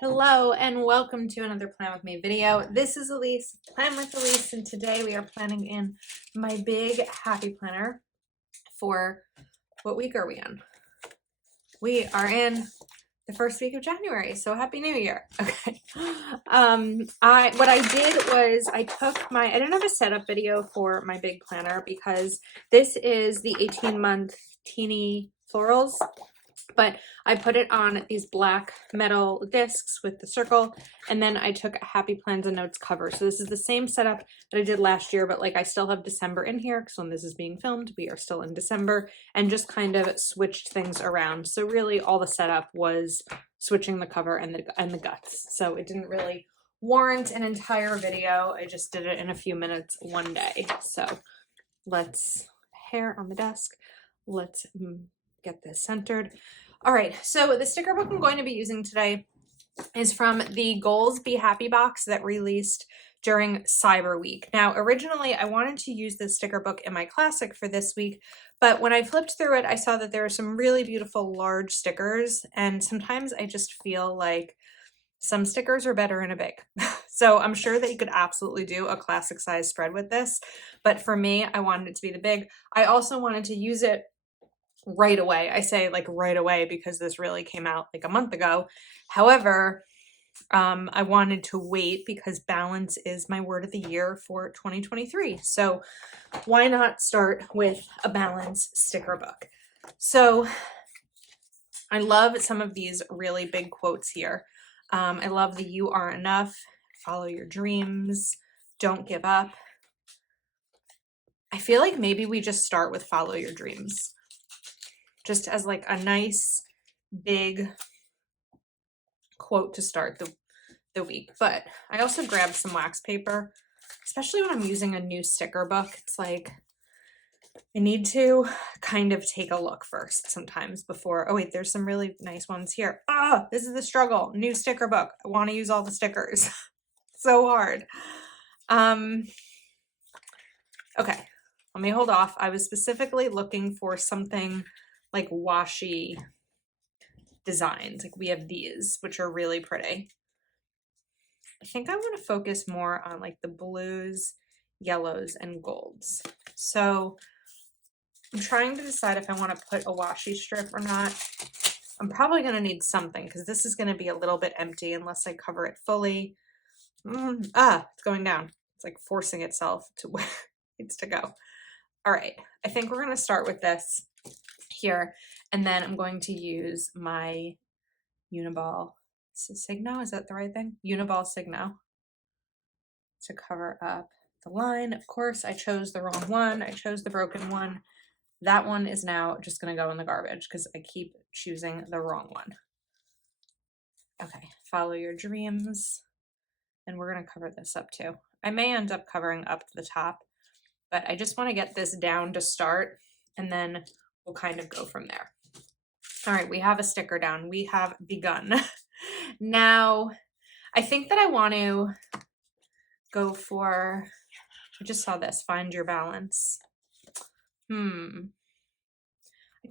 Hello and welcome to another Plan With Me video. This is Elise, Plan with Elise, and today we are planning in my big happy planner for, what week are we in? We are in the first week of January, so happy new year. Okay. What I did was I didn't have a setup video for my big planner because this is the 18-month teeny florals, but I put it on these black metal discs with the circle, and then I took a Happy Plans and Notes cover. So this is the same setup that I did last year, but like I still have December in here because when this is being filmed, we are still in December, and just kind of switched things around. So really all the setup was switching the cover and the guts. So it didn't really warrant an entire video. I just did it in a few minutes one day. So let's hair on the desk. Let's get this centered. All right, so the sticker book I'm going to be using today is from the Goals Be Happy box that released during Cyber Week. Now, originally I wanted to use this sticker book in my classic for this week, but when I flipped through it, I saw that there are some really beautiful large stickers, and sometimes I just feel like some stickers are better in a big. So I'm sure that you could absolutely do a classic size spread with this, but for me, I wanted it to be the big. I also wanted to use it right away. I say like right away because this really came out like a month ago. However, I wanted to wait because balance is my word of the year for 2023. So why not start with a balance sticker book? So I love some of these really big quotes here. I love the "You are enough," "Follow your dreams," "Don't give up." I feel like maybe we just start with "Follow your dreams," just as like a nice big quote to start the week. But I also grabbed some wax paper, especially when I'm using a new sticker book. It's like I need to kind of take a look first sometimes before. Oh wait, there's some really nice ones here. This is the struggle. New sticker book. I want to use all the stickers. So hard. Okay, let me hold off. I was specifically looking for something like washi designs. Like we have these, which are really pretty. I think I want to focus more on like the blues, yellows, and golds. So I'm trying to decide if I want to put a washi strip or not. I'm probably going to need something because this is going to be a little bit empty unless I cover it fully. It's going down. It's like forcing itself to where it needs to go. All right, I think we're going to start with this here, and then I'm going to use my Uniball Signo, is that the right thing? Uniball Signo to cover up the line. Of course, I chose the wrong one. I chose the broken one. That one is now just going to go in the garbage because I keep choosing the wrong one. Okay, follow your dreams. And we're going to cover this up too. I may end up covering up to the top, but I just want to get this down to start, and then we'll kind of go from there. All right, we have a sticker down. We have begun. Now, I think that I want to go for, I just saw this, find your balance. I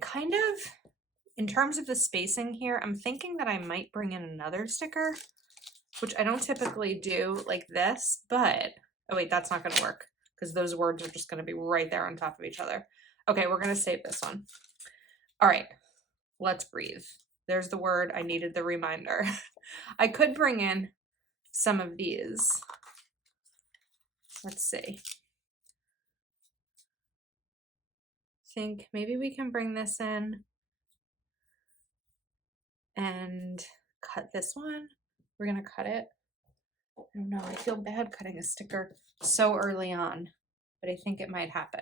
kind of, in terms of the spacing here, I'm thinking that I might bring in another sticker, which I don't typically do like this, but, oh wait, that's not going to work because those words are just going to be right there on top of each other. Okay, we're going to save this one. All right, let's breathe. There's the word. I needed the reminder. I could bring in some of these. Let's see. I think maybe we can bring this in and cut this one. We're going to cut it. I don't know. I feel bad cutting a sticker so early on, but I think it might happen.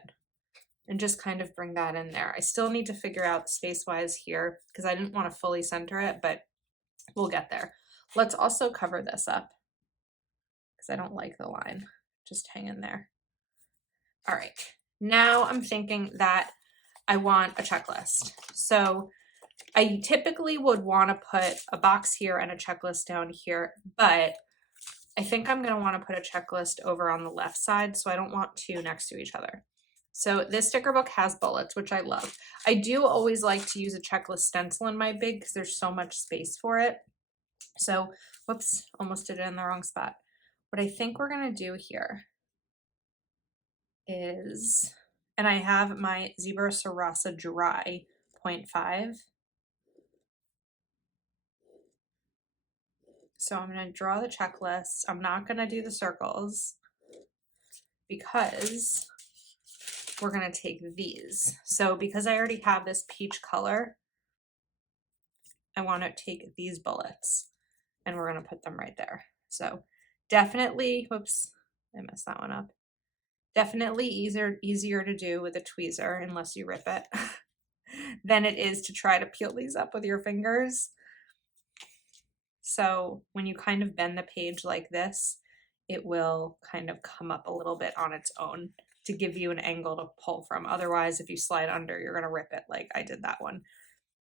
And just kind of bring that in there. I still need to figure out space-wise here because I didn't want to fully center it, but we'll get there. Let's also cover this up because I don't like the line just hanging there. All right, now I'm thinking that I want a checklist. So I typically would want to put a box here and a checklist down here, but I think I'm going to want to put a checklist over on the left side, so I don't want two next to each other. So this sticker book has bullets, which I love. I do always like to use a checklist stencil in my big because there's so much space for it. So, whoops, almost did it in the wrong spot. What I think we're gonna do here is, and I have my Zebra Sarasa Dry 0.5. So I'm gonna draw the checklist. I'm not gonna do the circles because we're gonna take these. So because I already have this peach color, I wanna take these bullets and we're gonna put them right there. So definitely, whoops, I messed that one up. Definitely easier to do with a tweezer unless you rip it than it is to try to peel these up with your fingers. So when you kind of bend the page like this, it will kind of come up a little bit on its own to give you an angle to pull from. Otherwise, if you slide under, you're gonna rip it like I did that one.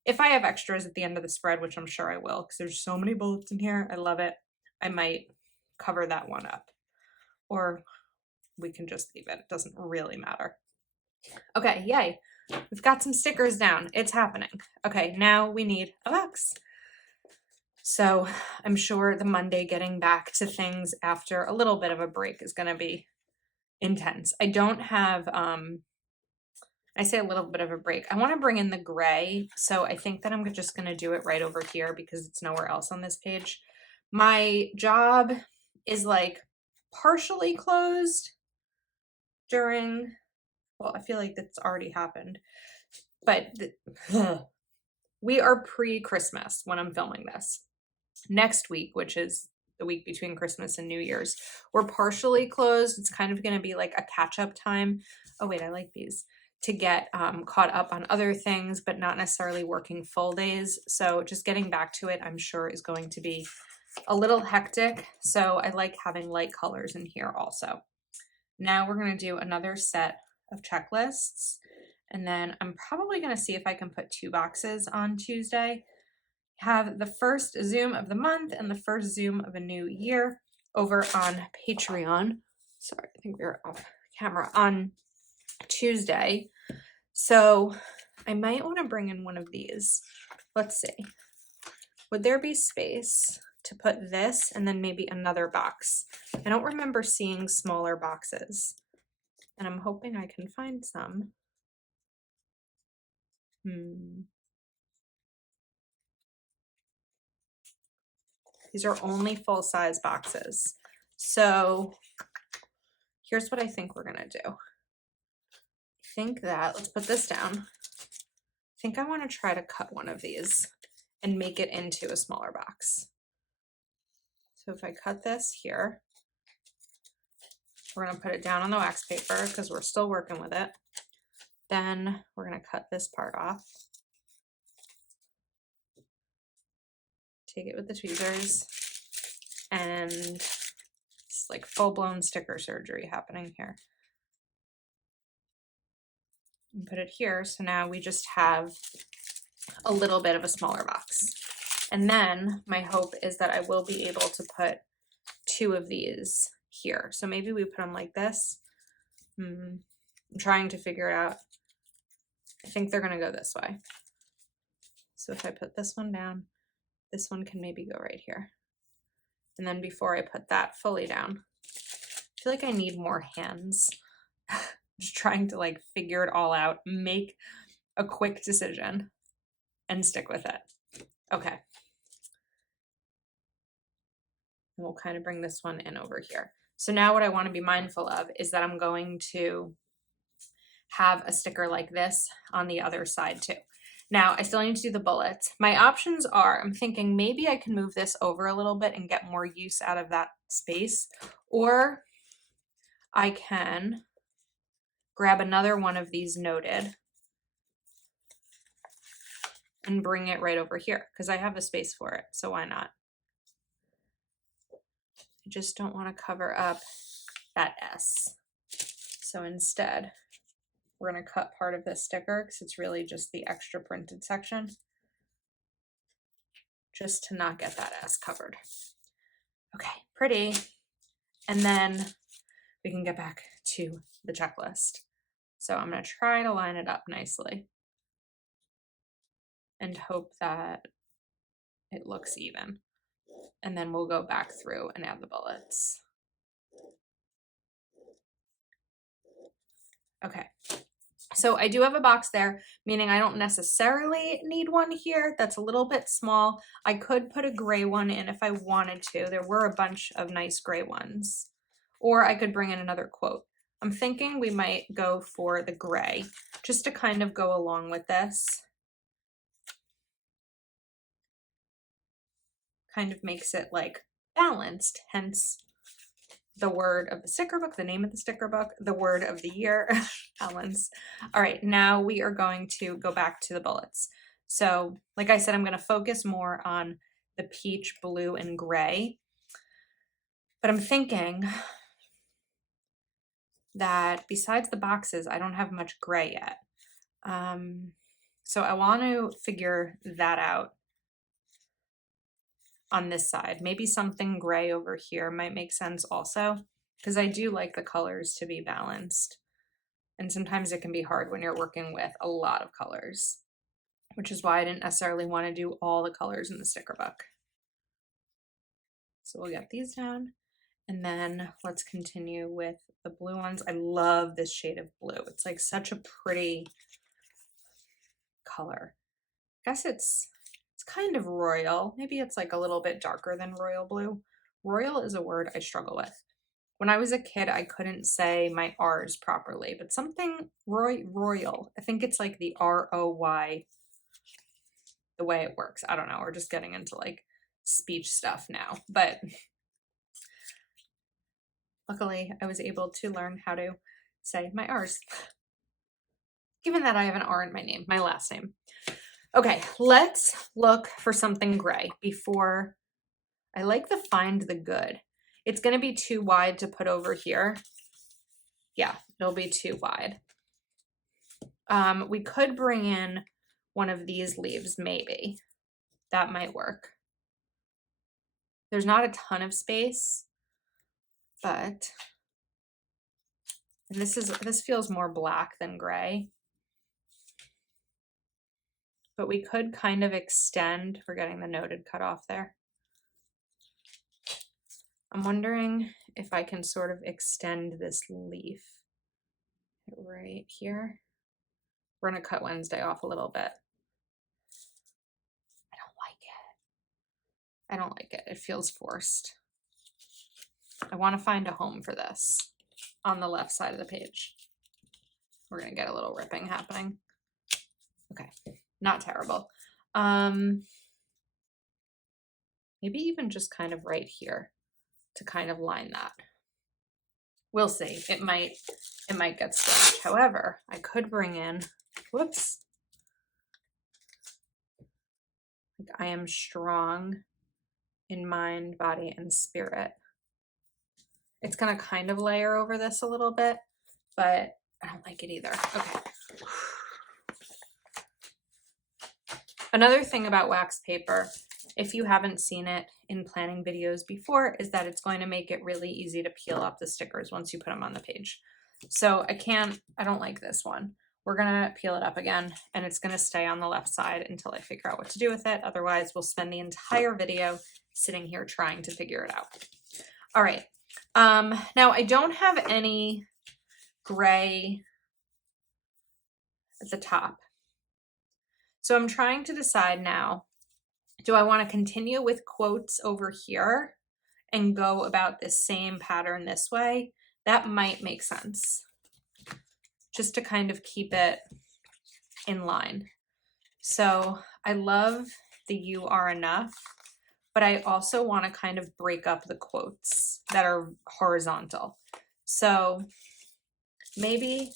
If I have extras at the end of the spread, which I'm sure I will, because there's so many bullets in here, I love it, I might cover that one up. Or we can just leave it. It doesn't really matter. Okay, yay. We've got some stickers down. It's happening. Okay, now we need a box. So I'm sure the Monday getting back to things after a little bit of a break is going to be intense. I don't have, I say a little bit of a break. I want to bring in the gray. So I think that I'm just going to do it right over here because it's nowhere else on this page. My job is like partially closed during, well, I feel like that's already happened, but we are pre-Christmas when I'm filming this. Next week, which is the week between Christmas and New Year's, we're partially closed. It's kind of going to be like a catch-up time. Oh wait, I like these, to get caught up on other things, but not necessarily working full days. So just getting back to it, I'm sure, is going to be a little hectic. So I like having light colors in here also. Now we're going to do another set of checklists, and then I'm probably going to see if I can put 2 boxes on Tuesday. Have the first Zoom of the month and the first Zoom of a new year over on Patreon. Sorry, I think we were off camera on Tuesday. So I might want to bring in one of these. Let's see. Would there be space to put this and then maybe another box? I don't remember seeing smaller boxes, and I'm hoping I can find some. These are only full-size boxes. So here's what I think we're gonna do. I think that, let's put this down. I think I wanna try to cut one of these and make it into a smaller box. So if I cut this here, we're gonna put it down on the wax paper because we're still working with it. Then we're gonna cut this part off. Take it with the tweezers, and it's like full-blown sticker surgery happening here. And put it here, so now we just have a little bit of a smaller box. And then my hope is that I will be able to put 2 of these here. So maybe we put them like this. I'm trying to figure it out. I think they're gonna go this way. So if I put this one down, this one can maybe go right here. And then before I put that fully down, I feel like I need more hands. Just trying to like figure it all out, make a quick decision and stick with it. Okay. And we'll kind of bring this one in over here. So now what I want to be mindful of is that I'm going to have a sticker like this on the other side too. Now I still need to do the bullets. My options are, I'm thinking maybe I can move this over a little bit and get more use out of that space, or I can grab another one of these noted and bring it right over here because I have the space for it, so why not? I just don't want to cover up that S. So instead, we're going to cut part of this sticker because it's really just the extra printed section, just to not get that S covered. Okay, pretty. And then we can get back to the checklist. So I'm going to try to line it up nicely and hope that it looks even. and then we'll go back through and add the bullets. Okay. So I do have a box there, meaning I don't necessarily need one here. That's a little bit small. I could put a gray one in if I wanted to. There were a bunch of nice gray ones. Or I could bring in another quote. I'm thinking we might go for the gray, just to kind of go along with this. Kind of makes it like balanced, hence the word of the sticker book, the name of the sticker book, the word of the year, balance. All right, now we are going to go back to the bullets. So like I said, I'm going to focus more on the peach, blue, and gray. But I'm thinking that besides the boxes, I don't have much gray yet. So I want to figure that out on this side. Maybe something gray over here might make sense also, because I do like the colors to be balanced. And sometimes it can be hard when you're working with a lot of colors, which is why I didn't necessarily want to do all the colors in the sticker book. So we'll get these down, and then let's continue with the blue ones. I love this shade of blue. It's like such a pretty color. I guess it's kind of royal. Maybe it's like a little bit darker than royal blue. Royal is a word I struggle with. When I was a kid, I couldn't say my R's properly, but something royal. I think it's like the R-O-Y, the way it works. I don't know. We're just getting into like speech stuff now, but luckily I was able to learn how to say my R's, given that I have an R in my name, my last name. Okay, let's look for something gray before. I like the find the good. It's going to be too wide to put over here. Yeah, it'll be too wide. We could bring in one of these leaves, maybe. That might work. There's not a ton of space, but and this feels more black than gray. But we could kind of extend, we're getting the noted cut off there. I'm wondering if I can sort of extend this leaf right here. We're going to cut Wednesday off a little bit. I don't like it. It feels forced. I want to find a home for this on the left side of the page. We're going to get a little ripping happening. Okay, not terrible. Maybe even just kind of right here to kind of line that. We'll see. It might get stretched. However, I could bring in, whoops. Like I am strong in mind, body, and spirit. It's going to kind of layer over this a little bit, but I don't like it either. Okay. Another thing about wax paper, if you haven't seen it in planning videos before, is that it's going to make it really easy to peel off the stickers once you put them on the page. So I don't like this one. We're gonna peel it up again, and it's gonna stay on the left side until I figure out what to do with it. Otherwise, we'll spend the entire video sitting here trying to figure it out. All right, now I don't have any gray at the top. So I'm trying to decide now, do I want to continue with quotes over here and go about this same pattern this way? That might make sense, just to kind of keep it in line. So I love the "you are enough," but I also want to kind of break up the quotes that are horizontal. So maybe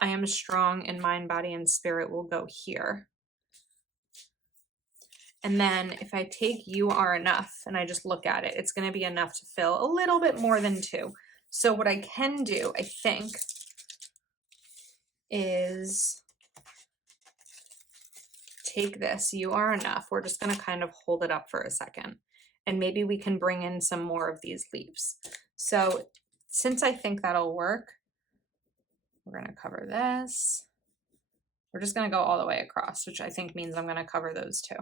"I am strong in mind, body, and spirit" will go here. And then if I take "you are enough" and I just look at it, it's going to be enough to fill a little bit more than 2. So what I can do, I think, is take this "you are enough." We're just going to kind of hold it up for a second. And maybe we can bring in some more of these leaves. So since I think that'll work, we're going to cover this. We're just going to go all the way across, which I think means I'm going to cover those 2.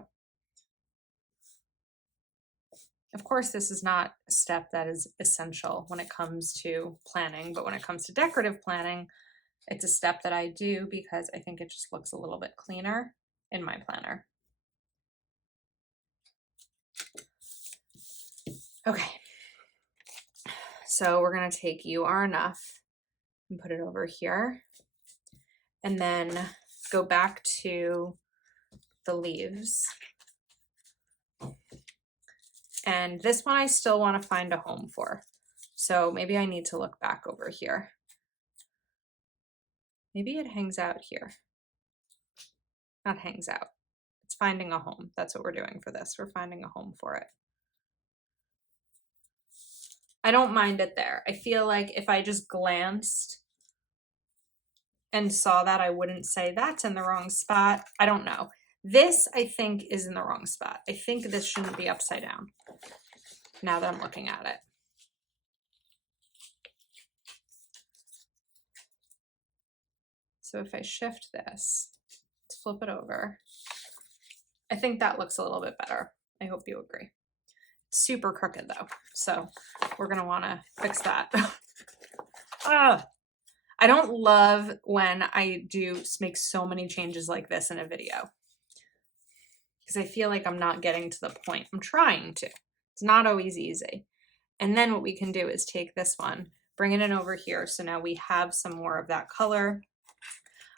Of course, this is not a step that is essential when it comes to planning, but when it comes to decorative planning, it's a step that I do because I think it just looks a little bit cleaner in my planner. Okay, so we're gonna take You Are Enough and put it over here, and then go back to the leaves. And this one I still want to find a home for. So maybe I need to look back over here. Maybe it hangs out here. Not hangs out. It's finding a home. That's what we're doing for this. We're finding a home for it. I don't mind it there. I feel like if I just glanced and saw that, I wouldn't say that's in the wrong spot. I don't know. This, I think, is in the wrong spot. I think this shouldn't be upside down now that I'm looking at it. So if I shift this, let's flip it over. I think that looks a little bit better. I hope you agree. It's super crooked though, so we're gonna wanna fix that. I don't love when I do make so many changes like this in a video, because I feel like I'm not getting to the point. I'm trying to. It's not always easy. And then what we can do is take this one, bring it in over here. So now we have some more of that color.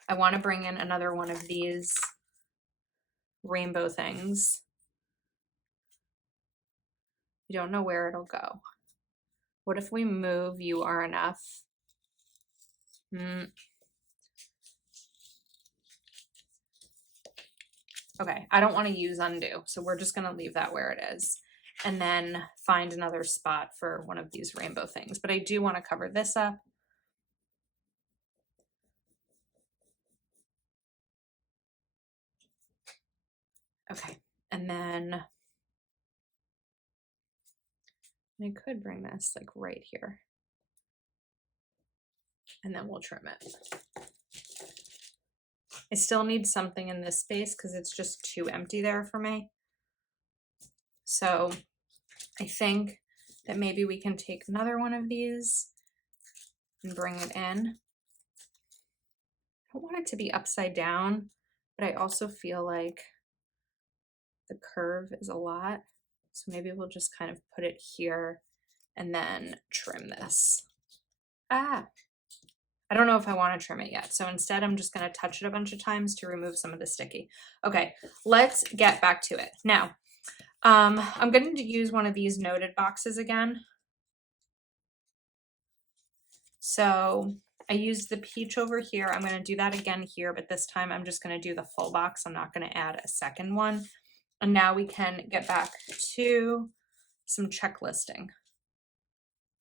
I want to bring in another one of these rainbow things. We don't know where it'll go. What if we move You Are Enough? Okay, I don't want to use undo, so we're just going to leave that where it is and then find another spot for one of these rainbow things. But I do want to cover this up. Okay, and then I could bring this like right here and then we'll trim it. I still need something in this space because it's just too empty there for me. So I think that maybe we can take another one of these and bring it in. I don't want it to be upside down, but I also feel like the curve is a lot. So maybe we'll just kind of put it here and then trim this. I don't know if I want to trim it yet. So instead, I'm just going to touch it a bunch of times to remove some of the sticky. Okay, let's get back to it. Now, I'm going to use one of these noted boxes again. So I used the peach over here. I'm going to do that again here, but this time I'm just going to do the full box. I'm not going to add a second one. And now we can get back to some checklisting.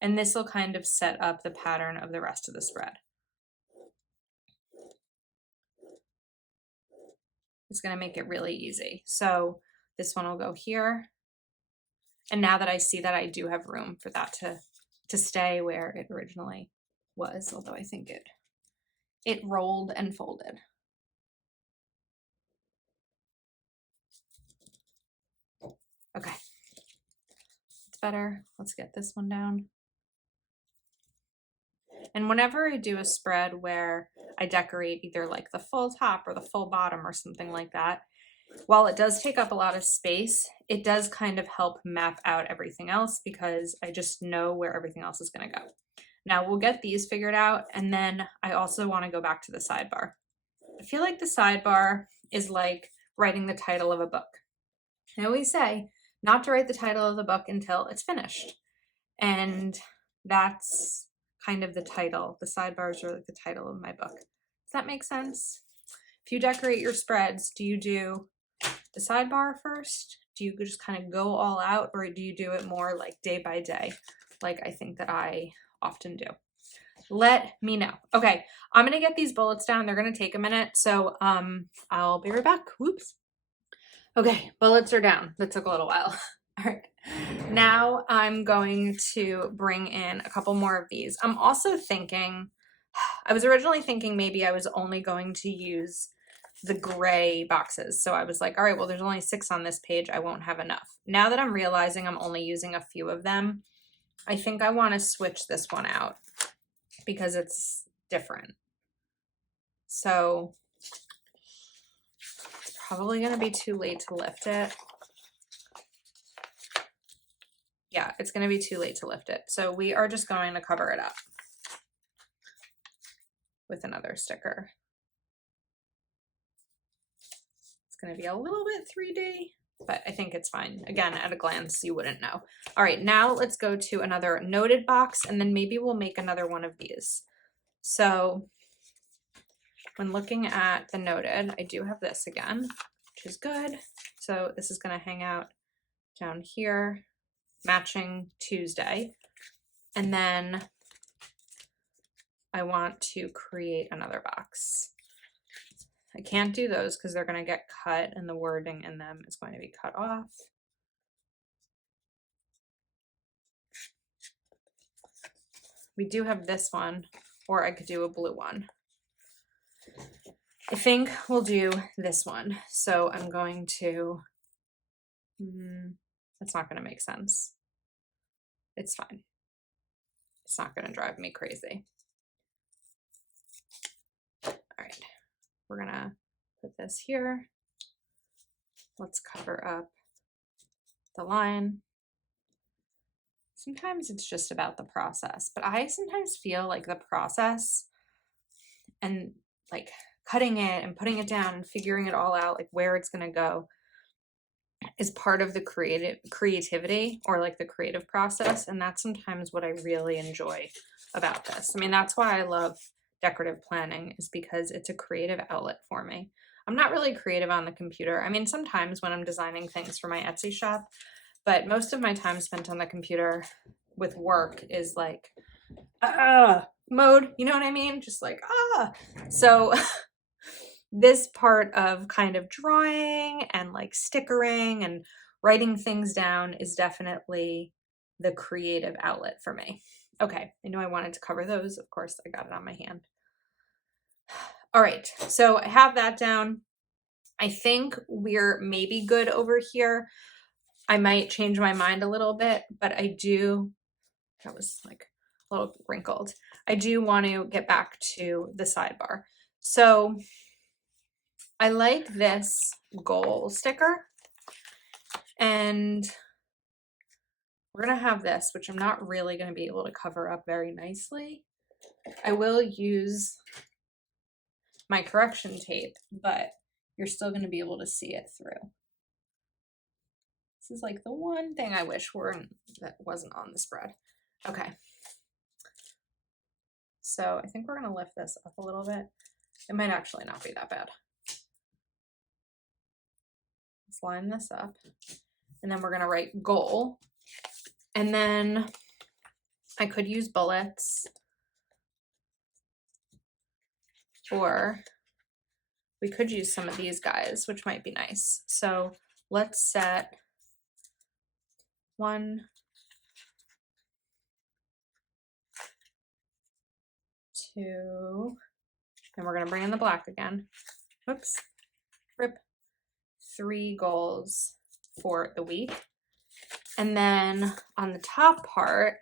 And this will kind of set up the pattern of the rest of the spread. It's going to make it really easy. So this one will go here. And now that I see that, I do have room for that to stay where it originally was, although I think it rolled and folded. Okay, it's better. Let's get this one down. And whenever I do a spread where I decorate either like the full top or the full bottom or something like that, while it does take up a lot of space, it does kind of help map out everything else because I just know where everything else is going to go. Now we'll get these figured out, and then I also want to go back to the sidebar. I feel like the sidebar is like writing the title of a book. I always say not to write the title of the book until it's finished. And that's kind of the title. The sidebars are like the title of my book. Does that make sense? If you decorate your spreads, do you do the sidebar first? Do you just kind of go all out, or do you do it more like day by day, like I think that I often do? Let me know. Okay, I'm gonna get these bullets down. They're gonna take a minute, so I'll be right back. Whoops. Okay, bullets are down. That took a little while. All right, now I'm going to bring in a couple more of these. I'm also thinking, I was originally thinking maybe I was only going to use the gray boxes. So I was like, all right, well, there's only 6 on this page. I won't have enough. Now that I'm realizing I'm only using a few of them, I think I want to switch this one out because it's different. So it's probably going to be too late to lift it. Yeah, it's going to be too late to lift it. So we are just going to cover it up with another sticker. It's going to be a little bit 3D, but I think it's fine. Again, at a glance, you wouldn't know. All right, now let's go to another noted box, and then maybe we'll make another one of these. So when looking at the noted, I do have this again, which is good. So this is going to hang out down here, matching Tuesday. And then I want to create another box. I can't do those because they're going to get cut and the wording in them is going to be cut off. We do have this one, or I could do a blue one. I think we'll do this one. So I'm going to, that's not going to make sense. It's fine. It's not going to drive me crazy. All right, we're going to put this here. Let's cover up the line. Sometimes it's just about the process, but I sometimes feel like the process and like cutting it and putting it down and figuring it all out, like where it's going to go, is part of the creativity or like the creative process. And that's sometimes what I really enjoy about this. I mean, that's why I love decorative planning, is because it's a creative outlet for me. I'm not really creative on the computer. I mean, sometimes when I'm designing things for my Etsy shop, but most of my time spent on the computer with work is like, mode, you know what I mean? Just like, So this part of kind of drawing and like stickering and writing things down is definitely the creative outlet for me. Okay, I know I wanted to cover those. Of course, I got it on my hand. All right, so I have that down. I think we're maybe good over here. I might change my mind a little bit, but I do, that was like a little wrinkled. I do want to get back to the sidebar. So I like this goal sticker, and we're going to have this, which I'm not really going to be able to cover up very nicely. I will use my correction tape, but you're still going to be able to see it through. This is like the one thing I wish that wasn't on the spread. Okay. So I think we're going to lift this up a little bit. It might actually not be that bad. Let's line this up. And then we're going to write goal. And then I could use bullets, or we could use some of these guys, which might be nice. So let's set 1, 2, and we're going to bring in the black again. Whoops, rip. 3 goals for the week. And then on the top part,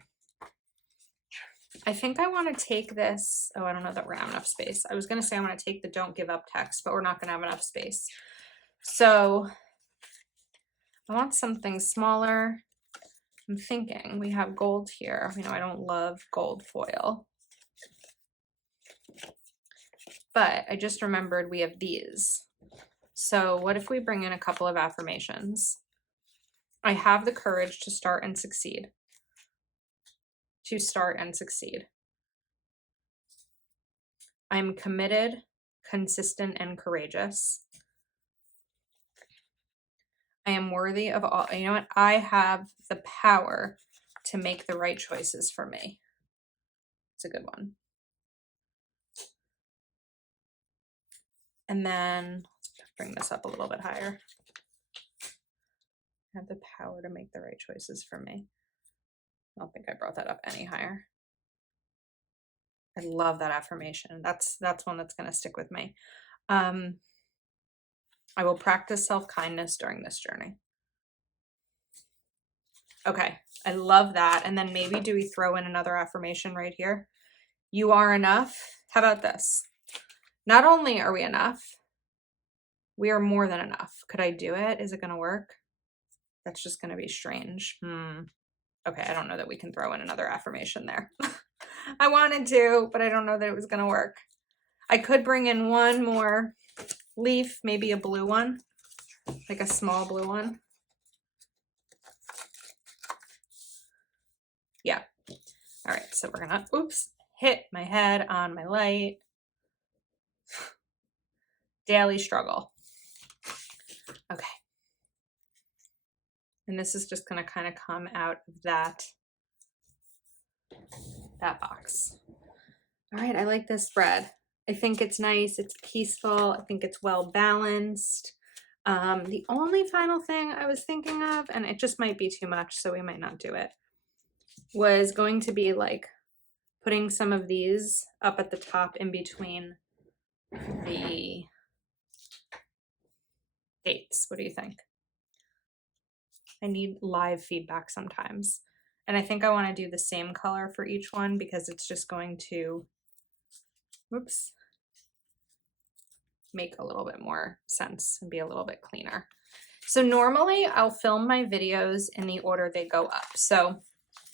I think I want to take this. Oh, I don't know that we're going to have enough space. I was going to say I want to take the don't give up text, but we're not going to have enough space. So I want something smaller. I'm thinking we have gold here. You know, I don't love gold foil, but I just remembered we have these. So what if we bring in a couple of affirmations? I have the courage to start and succeed. To start and succeed. I'm committed, consistent, and courageous. I am worthy of all. You know what? I have the power to make the right choices for me. It's a good one. And then let's bring this up a little bit higher. I have the power to make the right choices for me. I don't think I brought that up any higher. I love that affirmation. That's one that's going to stick with me. I will practice self-kindness during this journey. Okay, I love that. And then maybe do we throw in another affirmation right here? You are enough. How about this? Not only are we enough, we are more than enough. Could I do it? Is it going to work? That's just going to be strange. Okay, I don't know that we can throw in another affirmation there. I wanted to, but I don't know that it was going to work. I could bring in one more leaf, maybe a blue one, like a small blue one. Yeah. All right, so we're gonna, oops, hit my head on my light. Daily struggle. Okay. And this is just gonna kind of come out of that box. All right, I like this spread. I think it's nice, it's peaceful, I think it's well balanced. The only final thing I was thinking of, and it just might be too much, so we might not do it, was going to be like putting some of these up at the top in between the dates. What do you think? I need live feedback sometimes. And I think I want to do the same color for each one because it's just going to, whoops, make a little bit more sense and be a little bit cleaner. So normally I'll film my videos in the order they go up. So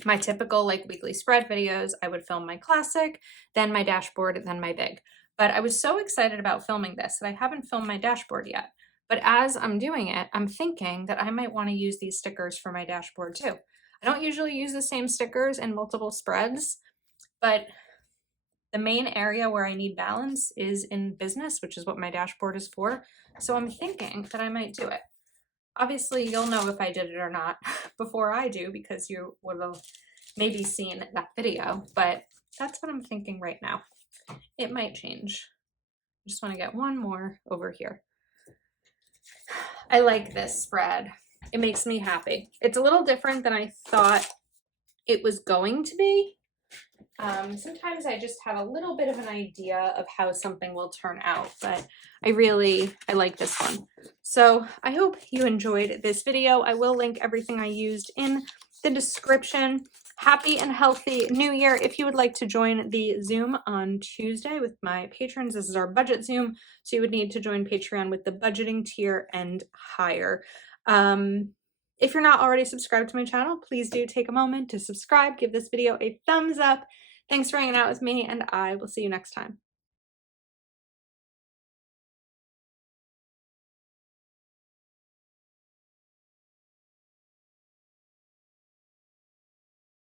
my typical like weekly spread videos, I would film my classic, then my dashboard, then my big. But I was so excited about filming this that I haven't filmed my dashboard yet. But as I'm doing it, I'm thinking that I might want to use these stickers for my dashboard too. I don't usually use the same stickers in multiple spreads, but the main area where I need balance is in business, which is what my dashboard is for. So I'm thinking that I might do it. Obviously, you'll know if I did it or not before I do because you would have maybe seen that video, but that's what I'm thinking right now. It might change. I just want to get one more over here. I like this spread. It makes me happy. It's a little different than I thought it was going to be. Sometimes I just have a little bit of an idea of how something will turn out, but I like this one. So I hope you enjoyed this video. I will link everything I used in the description. Happy and healthy New Year. If you would like to join the Zoom on Tuesday with my patrons, this is our budget Zoom. So you would need to join Patreon with the budgeting tier and higher. If you're not already subscribed to my channel, please do take a moment to subscribe, give this video a thumbs up. Thanks for hanging out with me, and I will see you next time.